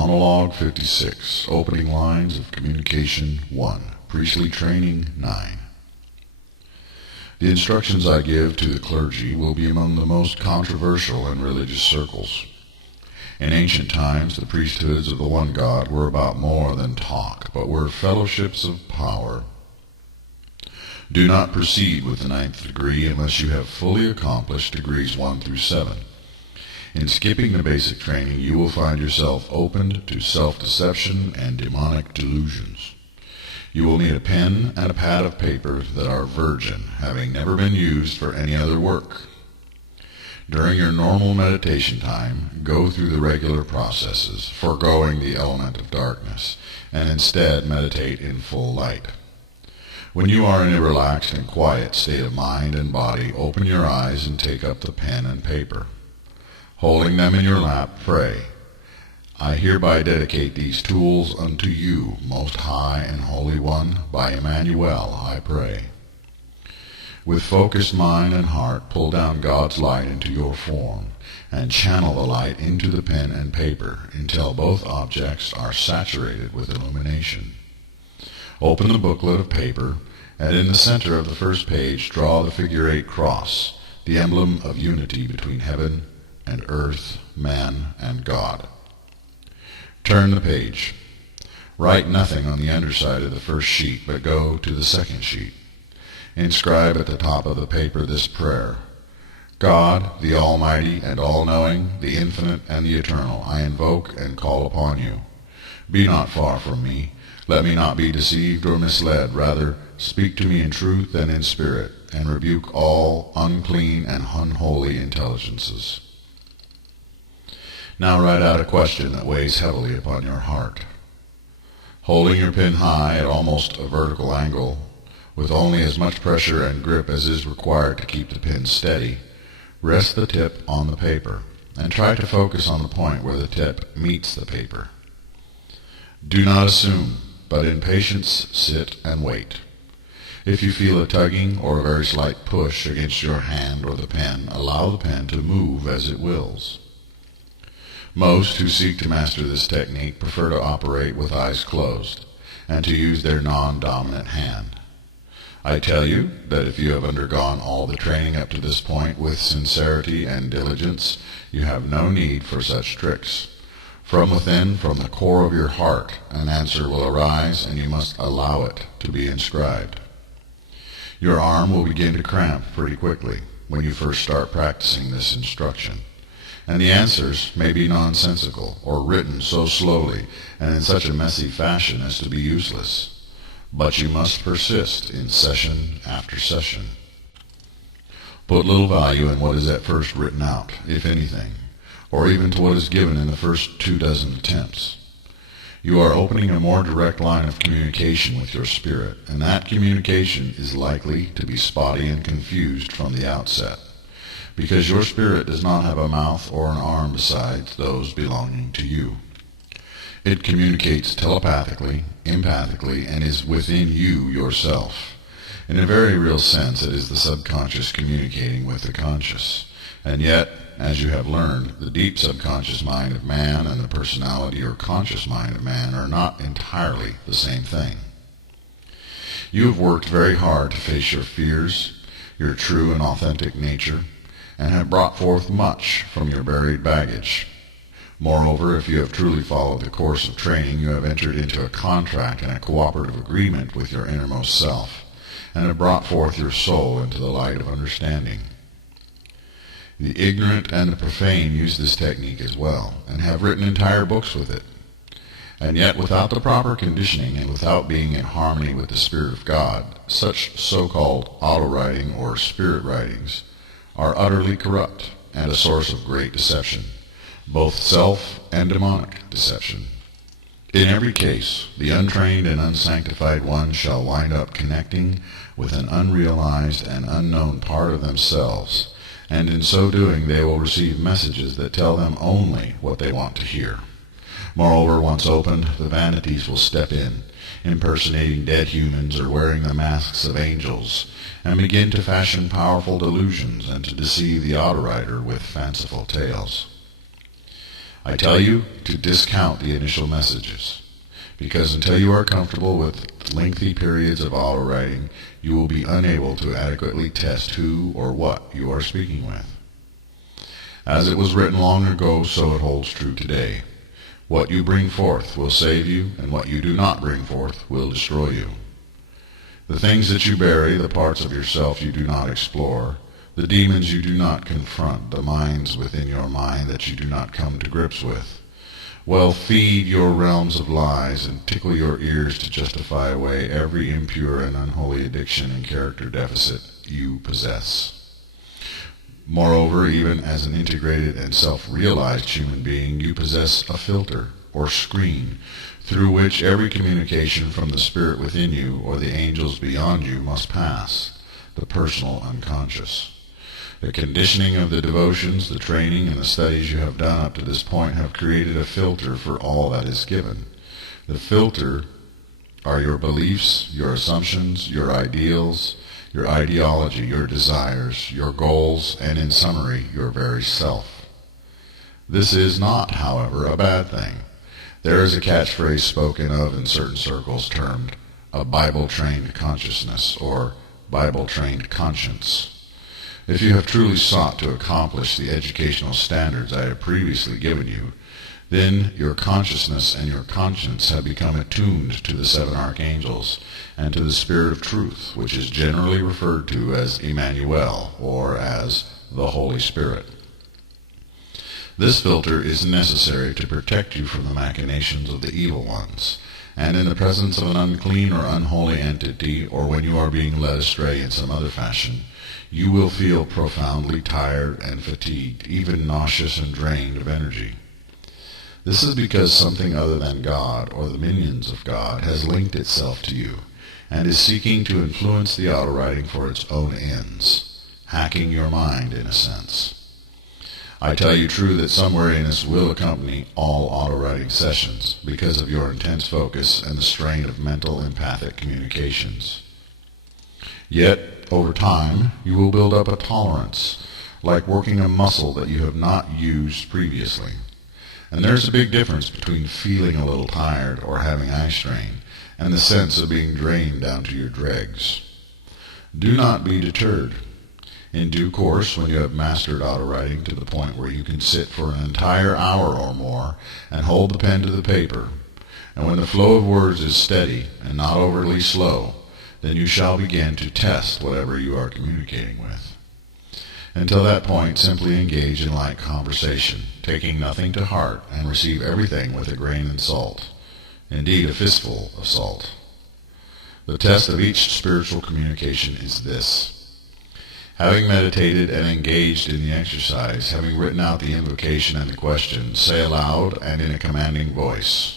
Monologue 56, Opening Lines of Communication 1, Priestly Training 9. The instructions I give to the clergy will be among the most controversial in religious circles. In ancient times, the priesthoods of the one God were about more than talk, but were fellowships of power. Do not proceed with the 9th degree unless you have fully accomplished degrees 1 through 7. In skipping the basic training, you will find yourself opened to self-deception and demonic delusions. You will need a pen and a pad of paper that are virgin, having never been used for any other work. During your normal meditation time, go through the regular processes, foregoing the element of darkness, and instead meditate in full light. When you are in a relaxed and quiet state of mind and body, open your eyes and take up the pen and paper. Holding them in your lap, pray, I hereby dedicate these tools unto you, Most High and Holy One, by Emmanuel I pray. With focused mind and heart, pull down God's light into your form, and channel the light into the pen and paper until both objects are saturated with illumination. Open the booklet of paper, and in the center of the first page draw the figure 8 cross, the emblem of unity between heaven and earth, man, and God. Turn the page. Write nothing on the underside of the first sheet, but go to the second sheet. Inscribe at the top of the paper this prayer. God, the Almighty and All-Knowing, the Infinite and the Eternal, I invoke and call upon you. Be not far from me. Let me not be deceived or misled. Rather, speak to me in truth and in spirit, and rebuke all unclean and unholy intelligences. Now write out a question that weighs heavily upon your heart. Holding your pen high at almost a vertical angle, with only as much pressure and grip as is required to keep the pen steady, rest the tip on the paper, and try to focus on the point where the tip meets the paper. Do not assume, but in patience sit and wait. If you feel a tugging or a very slight push against your hand or the pen, allow the pen to move as it wills. Most who seek to master this technique prefer to operate with eyes closed and to use their non-dominant hand. I tell you that if you have undergone all the training up to this point with sincerity and diligence, you have no need for such tricks. From within, from the core of your heart, an answer will arise, and you must allow it to be inscribed. Your arm will begin to cramp pretty quickly when you first start practicing this instruction. And the answers may be nonsensical or written so slowly and in such a messy fashion as to be useless. But you must persist in session after session. Put little value in what is at first written out, if anything, or even to what is given in the first 24 attempts. You are opening a more direct line of communication with your spirit, and that communication is likely to be spotty and confused from the outset, because your spirit does not have a mouth or an arm besides those belonging to you. It communicates telepathically, empathically, and is within you yourself. In a very real sense, it is the subconscious communicating with the conscious. And yet, as you have learned, the deep subconscious mind of man and the personality or conscious mind of man are not entirely the same thing. You have worked very hard to face your fears, your true and authentic nature, and have brought forth much from your buried baggage. Moreover, if you have truly followed the course of training, you have entered into a contract and a cooperative agreement with your innermost self, and have brought forth your soul into the light of understanding. The ignorant and the profane use this technique as well, and have written entire books with it. And yet, without the proper conditioning and without being in harmony with the Spirit of God, such so-called auto-writing or spirit writings are utterly corrupt and a source of great deception, both self and demonic deception. In every case, the untrained and unsanctified one shall wind up connecting with an unrealized and unknown part of themselves, and in so doing they will receive messages that tell them only what they want to hear. Moreover, once opened, the vanities will step in, impersonating dead humans or wearing the masks of angels, and begin to fashion powerful delusions and to deceive the auto-writer with fanciful tales. I tell you to discount the initial messages, because until you are comfortable with lengthy periods of auto-writing, you will be unable to adequately test who or what you are speaking with. As it was written long ago, so it holds true today. What you bring forth will save you, and what you do not bring forth will destroy you. The things that you bury, the parts of yourself you do not explore, the demons you do not confront, the minds within your mind that you do not come to grips with, well, feed your realms of lies and tickle your ears to justify away every impure and unholy addiction and character deficit you possess. Moreover, even as an integrated and self-realized human being, you possess a filter or screen through which every communication from the spirit within you or the angels beyond you must pass, the personal unconscious. The conditioning of the devotions, the training, and the studies you have done up to this point have created a filter for all that is given. The filter are your beliefs, your assumptions, your ideals, your ideology, your desires, your goals, and in summary, your very self. This is not, however, a bad thing. There is a catchphrase spoken of in certain circles termed a Bible-trained consciousness or Bible-trained conscience. If you have truly sought to accomplish the educational standards I have previously given you, then your consciousness and your conscience have become attuned to the 7 archangels and to the Spirit of Truth, which is generally referred to as Emmanuel, or as the Holy Spirit. This filter is necessary to protect you from the machinations of the evil ones, and in the presence of an unclean or unholy entity, or when you are being led astray in some other fashion, you will feel profoundly tired and fatigued, even nauseous and drained of energy. This is because something other than God, or the minions of God, has linked itself to you, and is seeking to influence the auto-writing for its own ends, hacking your mind in a sense. I tell you true that some weariness will accompany all auto-writing sessions because of your intense focus and the strain of mental empathic communications. Yet, over time, you will build up a tolerance, like working a muscle that you have not used previously. And there's a big difference between feeling a little tired or having eye strain and the sense of being drained down to your dregs. Do not be deterred. In due course, when you have mastered auto-writing to the point where you can sit for an entire hour or more and hold the pen to the paper, and when the flow of words is steady and not overly slow, then you shall begin to test whatever you are communicating with. Until that point, simply engage in light conversation, taking nothing to heart, and receive everything with a grain of salt, indeed a fistful of salt. The test of each spiritual communication is this. Having meditated and engaged in the exercise, having written out the invocation and the question, say aloud and in a commanding voice,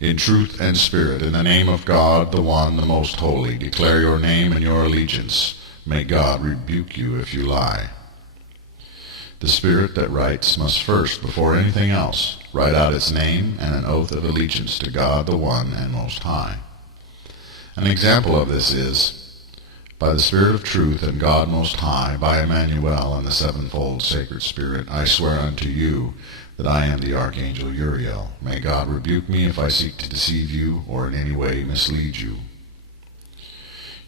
in truth and spirit, in the name of God, the One, the Most Holy, declare your name and your allegiance. May God rebuke you if you lie. The spirit that writes must first, before anything else, write out its name and an oath of allegiance to God, the One and Most High. An example of this is, by the Spirit of Truth and God Most High, by Emmanuel and the sevenfold sacred Spirit, I swear unto you that I am the Archangel Urian. May God rebuke me if I seek to deceive you or in any way mislead you.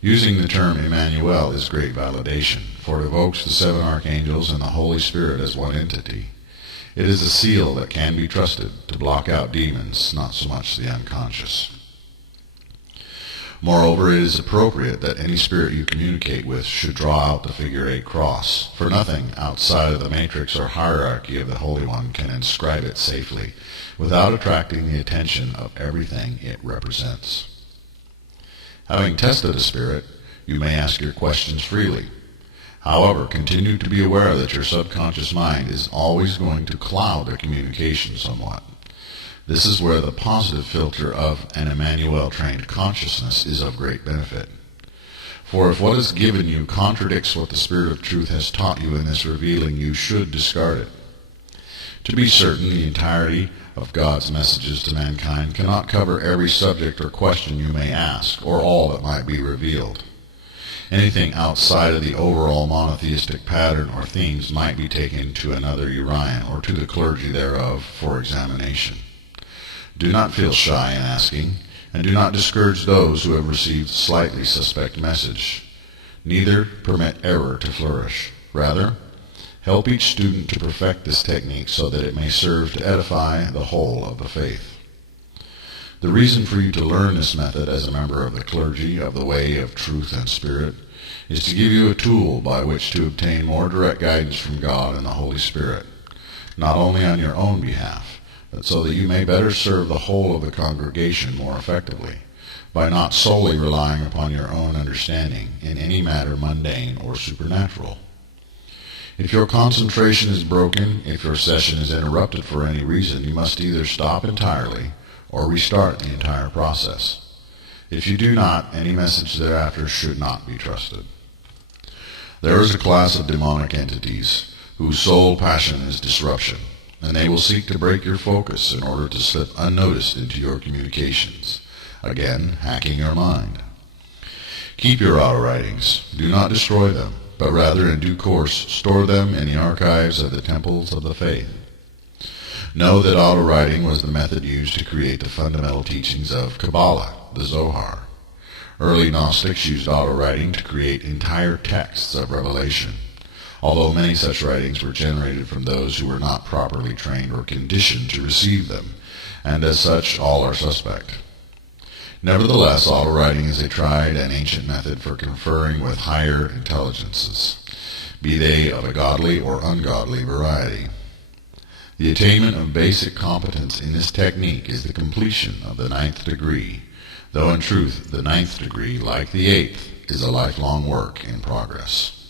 Using the term Emmanuel is great validation, for it evokes the 7 archangels and the Holy Spirit as one entity. It is a seal that can be trusted to block out demons, not so much the unconscious. Moreover, it is appropriate that any spirit you communicate with should draw out the figure 8 cross, for nothing outside of the matrix or hierarchy of the Holy One can inscribe it safely, without attracting the attention of everything it represents. Having tested a spirit, you may ask your questions freely. However, continue to be aware that your subconscious mind is always going to cloud the communication somewhat. This is where the positive filter of an Emmanuel-trained consciousness is of great benefit. For if what is given you contradicts what the Spirit of Truth has taught you in this revealing, you should discard it. To be certain, the entirety of God's messages to mankind cannot cover every subject or question you may ask, or all that might be revealed. Anything outside of the overall monotheistic pattern or themes might be taken to another Urian or to the clergy thereof for examination. Do not feel shy in asking, and do not discourage those who have received slightly suspect message. Neither permit error to flourish. Rather, help each student to perfect this technique so that it may serve to edify the whole of the faith. The reason for you to learn this method as a member of the clergy of the way of truth and spirit is to give you a tool by which to obtain more direct guidance from God and the Holy Spirit, not only on your own behalf, but so that you may better serve the whole of the congregation more effectively, by not solely relying upon your own understanding in any matter mundane or supernatural. If your concentration is broken, if your session is interrupted for any reason, you must either stop entirely or restart the entire process. If you do not, any message thereafter should not be trusted. There is a class of demonic entities whose sole passion is disruption, and they will seek to break your focus in order to slip unnoticed into your communications, again hacking your mind. Keep your auto writings. Do not destroy them, but rather in due course store them in the archives of the temples of the faith. Know that auto writing was the method used to create the fundamental teachings of Kabbalah, the Zohar. Early Gnostics used auto writing to create entire texts of revelation, although many such writings were generated from those who were not properly trained or conditioned to receive them, and as such all are suspect. Nevertheless, auto writing is a tried and ancient method for conferring with higher intelligences, be they of a godly or ungodly variety. The attainment of basic competence in this technique is the completion of the 9th degree, though in truth the 9th degree, like the 8th, is a lifelong work in progress.